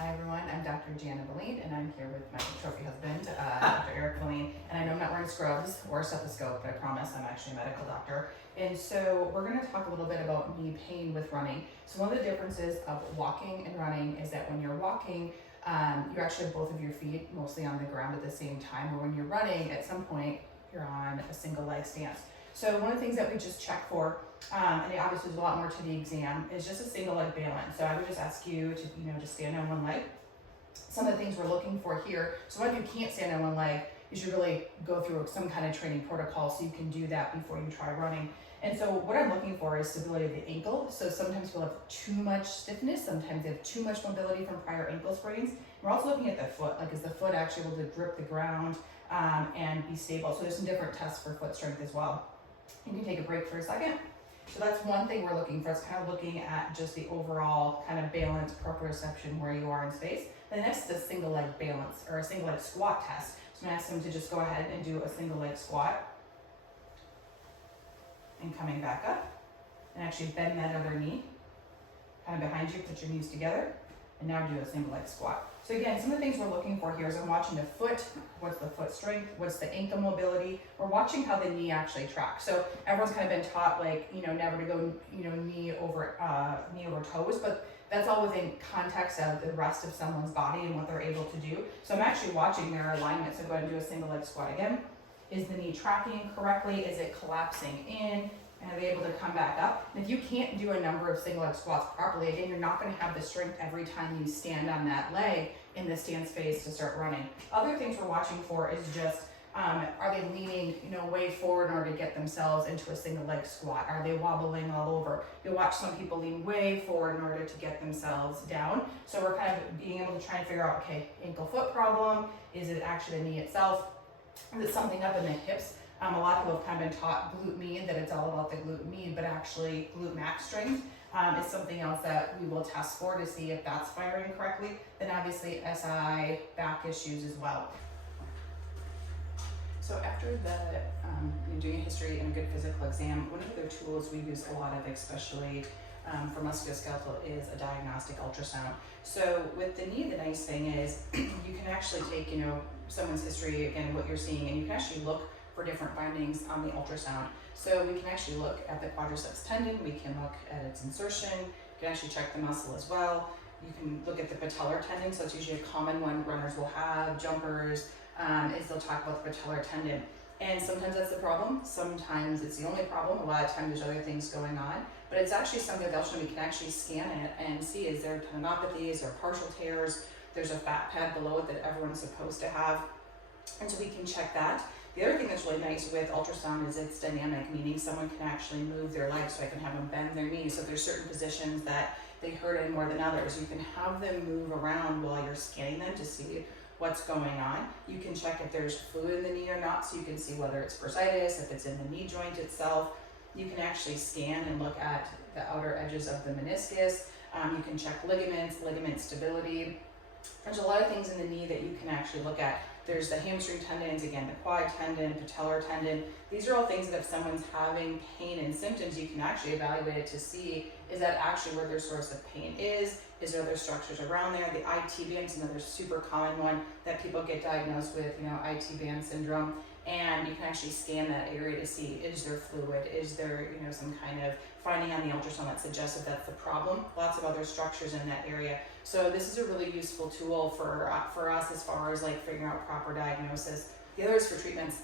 Hi everyone, I'm Dr. Janna Vilen and I'm here with my trophy husband, Dr. Erik Vilen. And I know I'm not wearing scrubs or a stethoscope, but I promise I'm actually a medical doctor. And so we're going to talk a little bit about knee pain with running. So one of the differences of walking and running is that when you're walking, you actually have both of your feet mostly on the ground at the same time, or when you're running, at some point you're on a single leg stance. So one of the things that we just check for, and obviously there's a lot more to the exam, is just a single leg balance. So I would just ask you to, just stand on one leg. Some of the things we're looking for here, so if you can't stand on one leg, you should really go through some kind of training protocol so you can do that before you try running. And so what I'm looking for is stability of the ankle. So sometimes people have too much stiffness, sometimes they have too much mobility from prior ankle sprains. We're also looking at the foot, like is the foot actually able to grip the ground and be stable? So there's some different tests for foot strength as well. You can take a break for a second. So that's one thing we're looking for. It's kind of looking at just the overall kind of balance, proprioception, where you are in space. The next is a single leg balance or a single leg squat test. So I'm gonna ask them to just go ahead and do a single leg squat. And coming back up. And actually bend that other knee. Kind of behind you, put your knees together. And now do a single leg squat. So again, some of the things we're looking for here is I'm watching the foot, what's the foot strength, what's the ankle mobility. We're watching how the knee actually tracks. So everyone's kind of been taught never to go, knee over toes, but that's all within context of the rest of someone's body and what they're able to do. So I'm actually watching their alignment. So go ahead and do a single leg squat again. Is the knee tracking correctly? Is it collapsing in? And are they able to come back up? And if you can't do a number of single leg squats properly, again, you're not going to have the strength every time you stand on that leg in the stance phase to start running. Other things we're watching for is just, are they leaning, way forward in order to get themselves into a single leg squat? Are they wobbling all over? You'll watch some people lean way forward in order to get themselves down. So we're kind of being able to try and figure out, okay, ankle foot problem. Is it actually the knee itself? Is it something up in the hips? A lot of people have kind of been taught glute med, that it's all about the glute med, but actually glute max strength is something else that we will test for to see if that's firing correctly. Then obviously SI, back issues as well. So after doing a history and a good physical exam, one of the tools we use a lot of, especially for musculoskeletal, is a diagnostic ultrasound. So with the knee, the nice thing is you can actually take, someone's history, again, what you're seeing, and you can actually look for different findings on the ultrasound. So we can actually look at the quadriceps tendon, we can look at its insertion, you can actually check the muscle as well. You can look at the patellar tendon, so it's usually a common one runners will have, jumpers, is they'll talk about the patellar tendon. And sometimes that's the problem, sometimes it's the only problem, a lot of times there's other things going on, but it's actually something that we can actually scan it and see, is there tendinopathy, is there partial tears, there's a fat pad below it that everyone's supposed to have, and so we can check that. The other thing that's really nice with ultrasound is it's dynamic, meaning someone can actually move their legs, so I can have them bend their knees. So there's certain positions that they hurt in more than others. You can have them move around while you're scanning them to see what's going on. You can check if there's fluid in the knee or not, so you can see whether it's bursitis, if it's in the knee joint itself. You can actually scan and look at the outer edges of the meniscus. You can check ligaments, ligament stability. There's a lot of things in the knee that you can actually look at. There's the hamstring tendons, again, the quad tendon, patellar tendon. These are all things that if someone's having pain and symptoms, you can actually evaluate it to see, is that actually where their source of pain is? Is there other structures around there? The IT band is another super common one that people get diagnosed with, IT band syndrome. And you can actually scan that area to see, is there fluid? Is there, some kind of finding on the ultrasound that suggests that that's the problem? Lots of other structures in that area. So this is a really useful tool for us as far as figuring out proper diagnosis. The other is for treatments.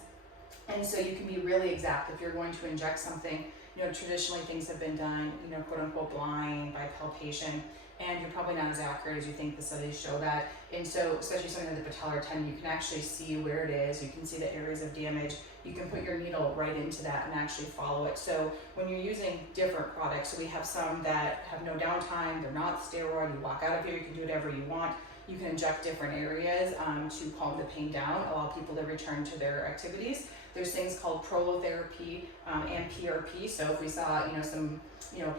And so you can be really exact if you're going to inject something. Traditionally things have been done, quote unquote blind by palpation. And you're probably not as accurate as you think. The studies show that. And so, especially something like the patellar tendon, you can actually see where it is. You can see the areas of damage. You can put your needle right into that and actually follow it. So when you're using different products, so we have some that have no downtime, they're not steroid, you walk out of here, you can do whatever you want. You can inject different areas to calm the pain down, allow people to return to their activities. There's things called prolotherapy and PRP. So if we saw, some,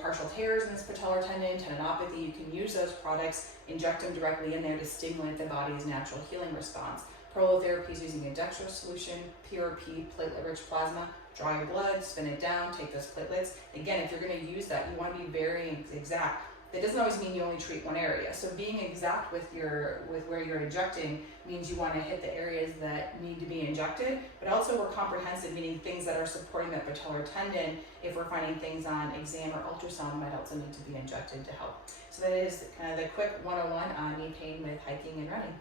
partial tears in this patellar tendon, tendinopathy, you can use those products, inject them directly in there to stimulate the body's natural healing response. Prolotherapy is using a dextrose solution, PRP, platelet-rich plasma. Draw your blood, spin it down, take those platelets. Again, if you're going to use that, you want to be very exact. that doesn't always mean you only treat one area. So being exact with where you're injecting means you want to hit the areas that need to be injected, but also we're comprehensive, meaning things that are supporting that patellar tendon. If we're finding things on exam or ultrasound, might also need to be injected to help. So that is kind of the quick 101 on knee pain with hiking and running.